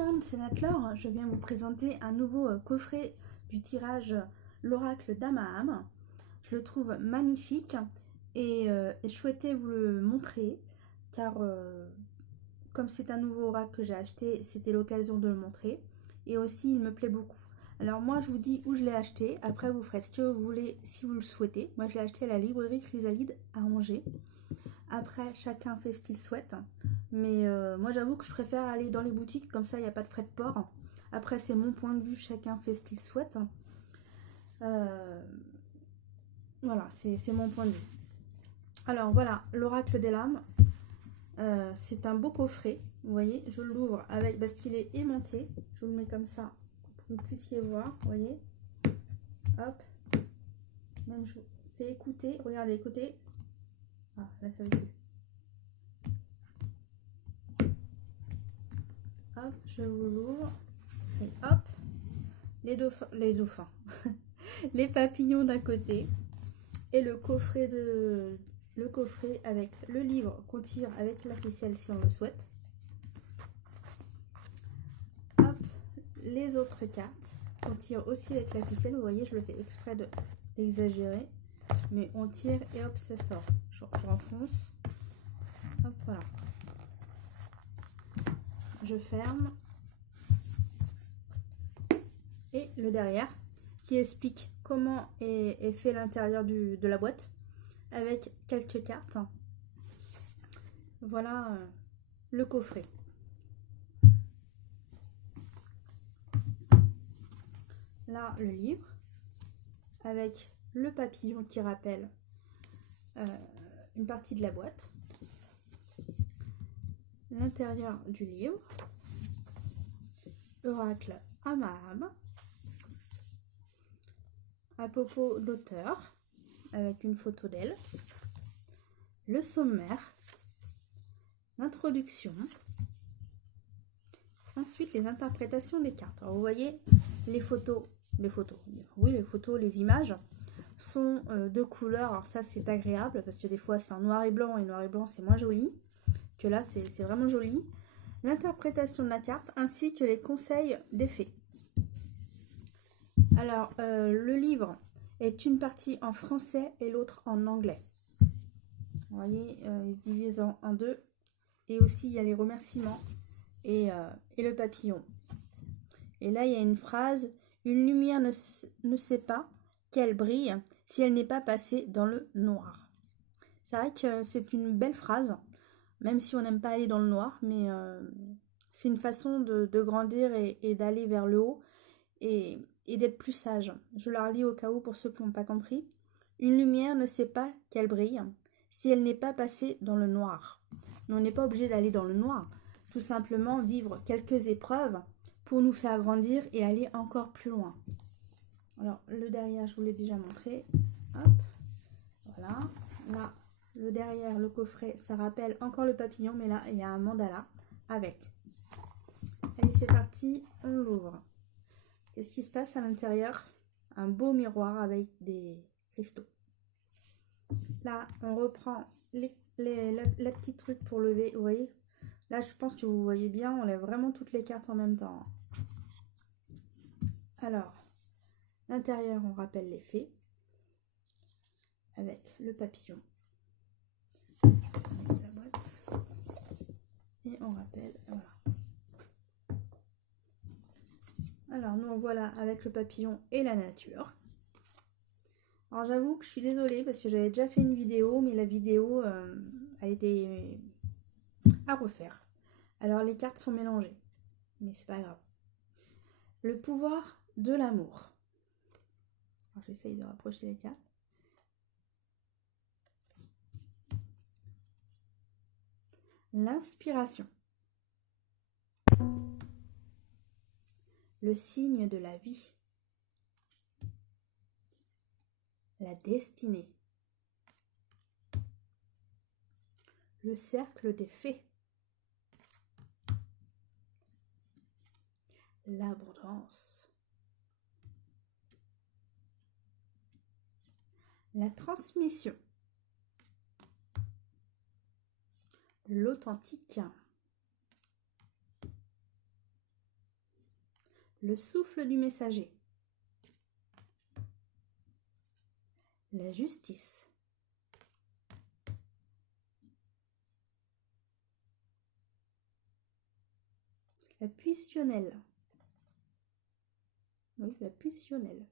monde, c'est Natlaure. Je viens vous présenter un nouveau coffret du tirage L'Oracle d'Amaham. Je le trouve magnifique et je souhaitais vous le montrer car comme c'est un nouveau oracle que j'ai acheté, c'était l'occasion de le montrer et aussi il me plaît beaucoup. Alors moi je vous dis où je l'ai acheté, après vous ferez ce que vous voulez si vous le souhaitez. Moi je l'ai acheté à la librairie Chrysalide à Angers. Après chacun fait ce qu'il souhaite. Mais moi j'avoue que je préfère aller dans les boutiques, comme ça il n'y a pas de frais de port. Après c'est mon point de vue, chacun fait ce qu'il souhaite. Voilà, c'est mon point de vue. Alors voilà, l'oracle des lames. C'est un beau coffret, vous voyez, je l'ouvre avec, parce qu'il est aimanté. Je vous le mets comme ça pour que vous puissiez voir, vous voyez. Hop. Même je vous fais écouter, regardez, écoutez. Ah, là ça va plus. Hop, je vous l'ouvre. Et hop, les dauphins. Les papillons d'un côté. Et le coffret avec le livre qu'on tire avec la ficelle si on le souhaite. Hop, les autres cartes qu'on tire aussi avec la ficelle. Vous voyez, je le fais exprès d'exagérer. Mais on tire et hop, ça sort. Je renfonce. Hop, voilà. Je ferme. Et le derrière qui explique comment est fait l'intérieur de la boîte avec quelques cartes. Voilà le coffret. Là, le livre avec le papillon qui rappelle une partie de la boîte. L'intérieur du livre. Oracle Amaham. À propos de l'auteur, avec une photo d'elle. Le sommaire. L'introduction. Ensuite, les interprétations des cartes. Alors, vous voyez, les photos, les images sont de couleur. Alors ça, c'est agréable parce que des fois, c'est en noir et blanc c'est moins joli. Que là, c'est vraiment joli. L'interprétation de la carte ainsi que les conseils d'effet. Alors, le livre est une partie en français et l'autre en anglais. Vous voyez, il se divise en deux. Et aussi, il y a les remerciements et le papillon. Et là, il y a une phrase. Une lumière ne sait pas qu'elle brille si elle n'est pas passée dans le noir. C'est vrai que c'est une belle phrase, même si on n'aime pas aller dans le noir, mais c'est une façon de grandir et d'aller vers le haut et d'être plus sage. Je la relis au cas où pour ceux qui n'ont pas compris. Une lumière ne sait pas qu'elle brille si elle n'est pas passée dans le noir. Mais on n'est pas obligé d'aller dans le noir. Tout simplement vivre quelques épreuves pour nous faire grandir et aller encore plus loin. Alors, le derrière, je vous l'ai déjà montré. Hop, voilà. Là, le derrière, le coffret, ça rappelle encore le papillon, mais là, il y a un mandala avec. Allez, c'est parti, on l'ouvre. Qu'est-ce qui se passe à l'intérieur? Un beau miroir avec des cristaux. Là, on reprend les petits trucs pour lever, vous voyez. Là, je pense que vous voyez bien, on lève vraiment toutes les cartes en même temps. Alors, l'intérieur, on rappelle les fées avec le papillon. La boîte. Et on rappelle, voilà. Alors, nous, voilà avec le papillon et la nature. Alors, j'avoue que je suis désolée parce que j'avais déjà fait une vidéo, mais la vidéo a été à refaire. Alors, les cartes sont mélangées, mais c'est pas grave. Le pouvoir de l'amour. J'essaye de rapprocher les cartes. L'inspiration. Le signe de la vie. La destinée. Le cercle des fées. L'abondance. La transmission. L'authentique. Le souffle du messager. La justice. La puitionnelle. Oui, la puitionnelle.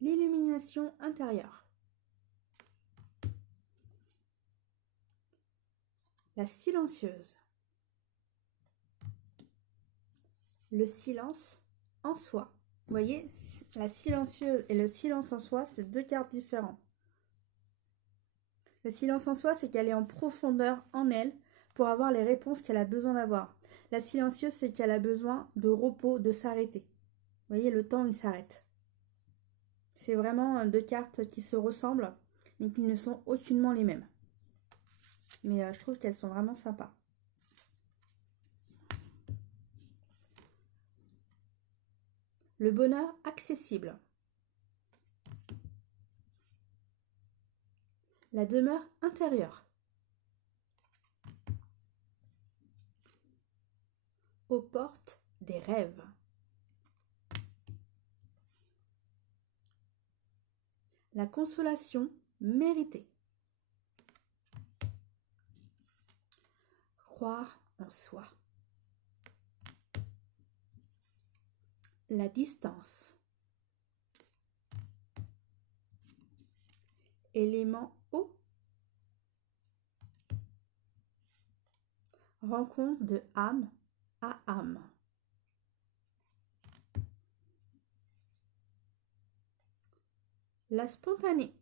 L'illumination intérieure. La silencieuse. Le silence en soi. Vous voyez, la silencieuse et le silence en soi, c'est deux cartes différentes. Le silence en soi, c'est qu'elle est en profondeur en elle pour avoir les réponses qu'elle a besoin d'avoir. La silencieuse, c'est qu'elle a besoin de repos, de s'arrêter. Vous voyez, le temps, il s'arrête. C'est vraiment deux cartes qui se ressemblent, mais qui ne sont aucunement les mêmes. Mais je trouve qu'elles sont vraiment sympas. Le bonheur accessible. La demeure intérieure. Aux portes des rêves. La consolation méritée. Croire en soi. La distance. Élément eau. Rencontre de âme à âme. La spontanée.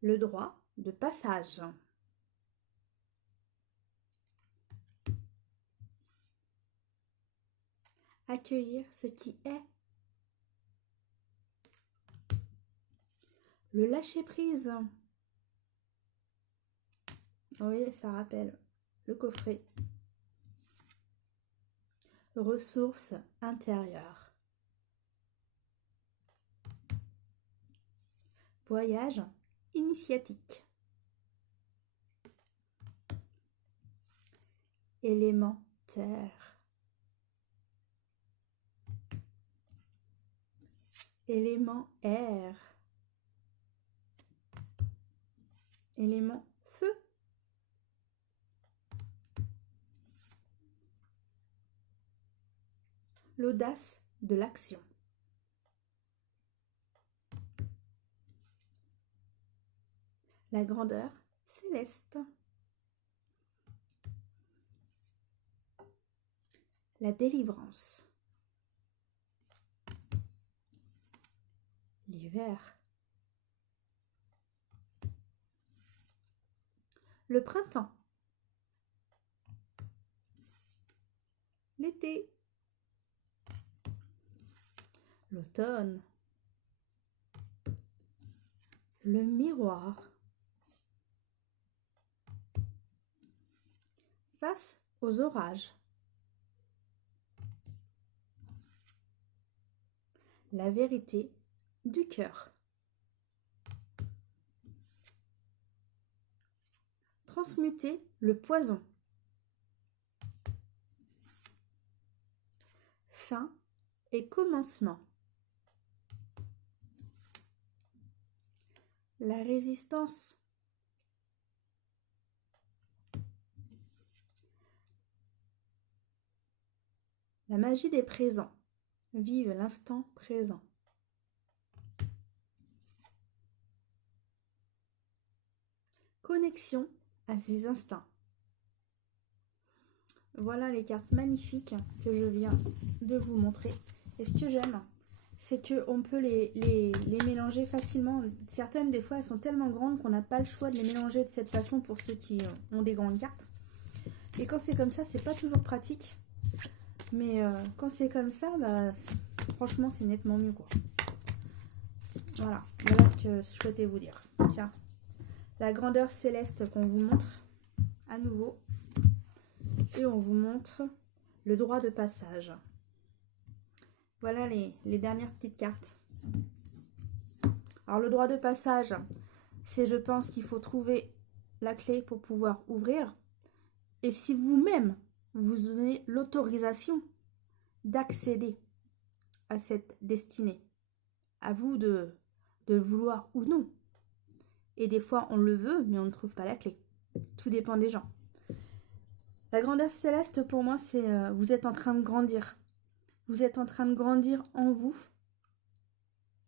Le droit de passage. Accueillir ce qui est. Le lâcher-prise. Oui, ça rappelle le coffret. Ressources intérieures. Voyage initiatique. Élément terre. Élément air. Élément feu. L'audace de l'action. La grandeur céleste. La délivrance. L'hiver. Le printemps. L'été. L'automne. Le miroir. Face aux orages. La vérité du cœur. Transmuter le poison. Fin et commencement. La résistance. La magie des présents. Vive l'instant présent. Connexion à ses instincts. Voilà les cartes magnifiques que je viens de vous montrer. Et ce que j'aime, c'est qu'on peut les mélanger facilement. Certaines, des fois, elles sont tellement grandes qu'on n'a pas le choix de les mélanger de cette façon pour ceux qui ont des grandes cartes. Et quand c'est comme ça, c'est pas toujours pratique. Mais quand c'est comme ça, bah, franchement, c'est nettement mieux, quoi. Voilà ce que je souhaitais vous dire. Tiens, la grandeur céleste qu'on vous montre à nouveau. Et on vous montre le droit de passage. Voilà les dernières petites cartes. Alors le droit de passage, c'est, je pense qu'il faut trouver la clé pour pouvoir ouvrir. Et si vous-même, vous donnez l'autorisation d'accéder à cette destinée, à vous de le vouloir ou non. Et des fois, on le veut, mais on ne trouve pas la clé. Tout dépend des gens. La grandeur céleste, pour moi, c'est vous êtes en train de grandir. Vous êtes en train de grandir en vous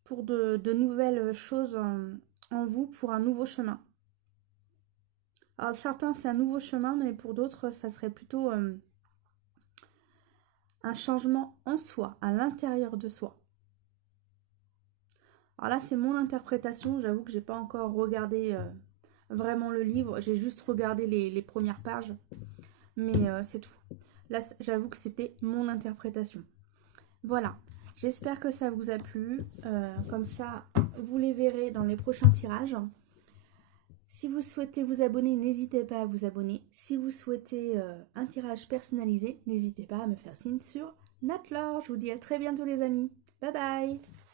pour de nouvelles choses en vous, pour un nouveau chemin. Alors certains, c'est un nouveau chemin, mais pour d'autres, ça serait plutôt un changement en soi, à l'intérieur de soi. Alors là, c'est mon interprétation. J'avoue que j'ai pas encore regardé vraiment le livre. J'ai juste regardé les premières pages. Mais c'est tout. Là, j'avoue que c'était mon interprétation. Voilà. J'espère que ça vous a plu. Comme ça, vous les verrez dans les prochains tirages. Si vous souhaitez vous abonner, n'hésitez pas à vous abonner. Si vous souhaitez un tirage personnalisé, n'hésitez pas à me faire signe sur Natlore. Je vous dis à très bientôt les amis. Bye bye.